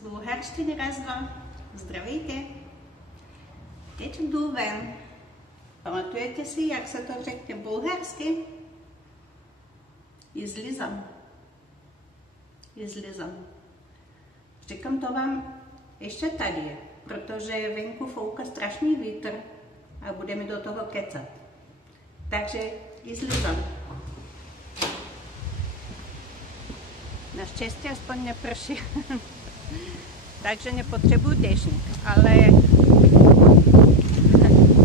z bulharštiny raz, dva. Zdravejte. Teď jdu ven. Pamatujete si, jak se to řekne bulharsky? Izlizam. Izlizam. Říkám to vám ještě tady, protože je venku fouká strašný vítr a budeme do toho kecat. Takže izlizam. Naštěstí aspoň neprší. Takže nepotřebuji deštník, ale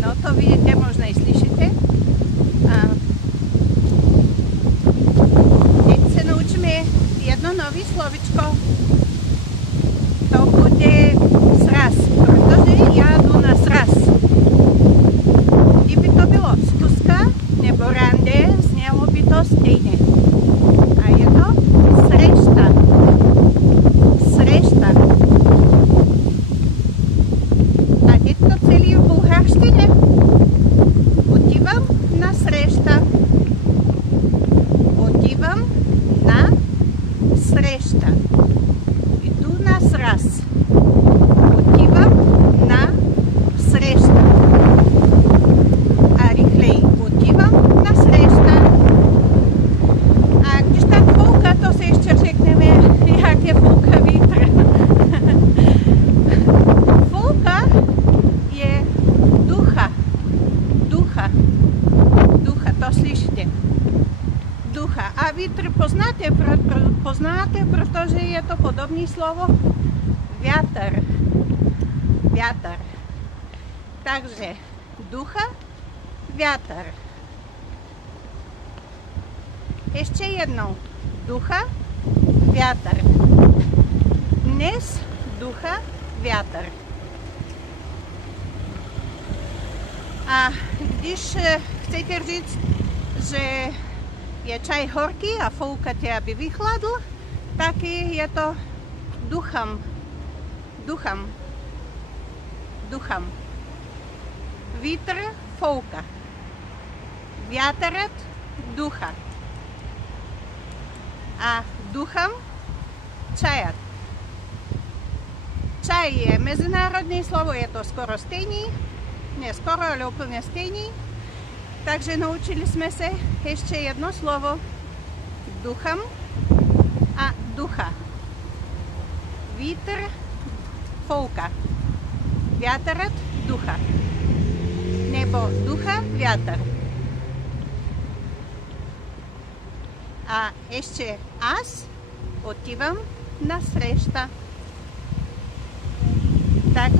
no to vidíte, možná i slyšíte. A teď se naučíme jedno nové slovičko. To bude sraz, protože já jdu na sraz. Kdyby to bylo zkuska nebo rande, znělo by to stejně. A je to srešta. Srešta. A teď to celý v bulharštině. Отивам на среща. Отивам на среща. Иду на сраз. Отивам на среща. А рихлей. Отивам на среща. А když tak fouká, to si ještě řekneme, jak je fouká vítr. Fouká je ducha. Ducha. Ducha, to slyšíte. Ducha. A vítr poznáte, protože je to podobné slovo větr. Větr. Takže ducha, větr. Ještě jednou. Ducha, větr. Dnes ducha, větr. A když chcete říct, že je čaj horký a foukáte, aby vychladl, taky je to ducham. Ducham. Ducham. Vítr fouká. Větr ducha. A ducham čajat. Čaj je mezinárodní slovo, je to skoro stejný. Ne skoro, ale úplně stejný. Takže naučili jsme se ještě jedno slovo. Ducham a ducha. Vítr fouká. Větr ducha. Nebo ducha větr. A ještě аз отивам на среща. Так,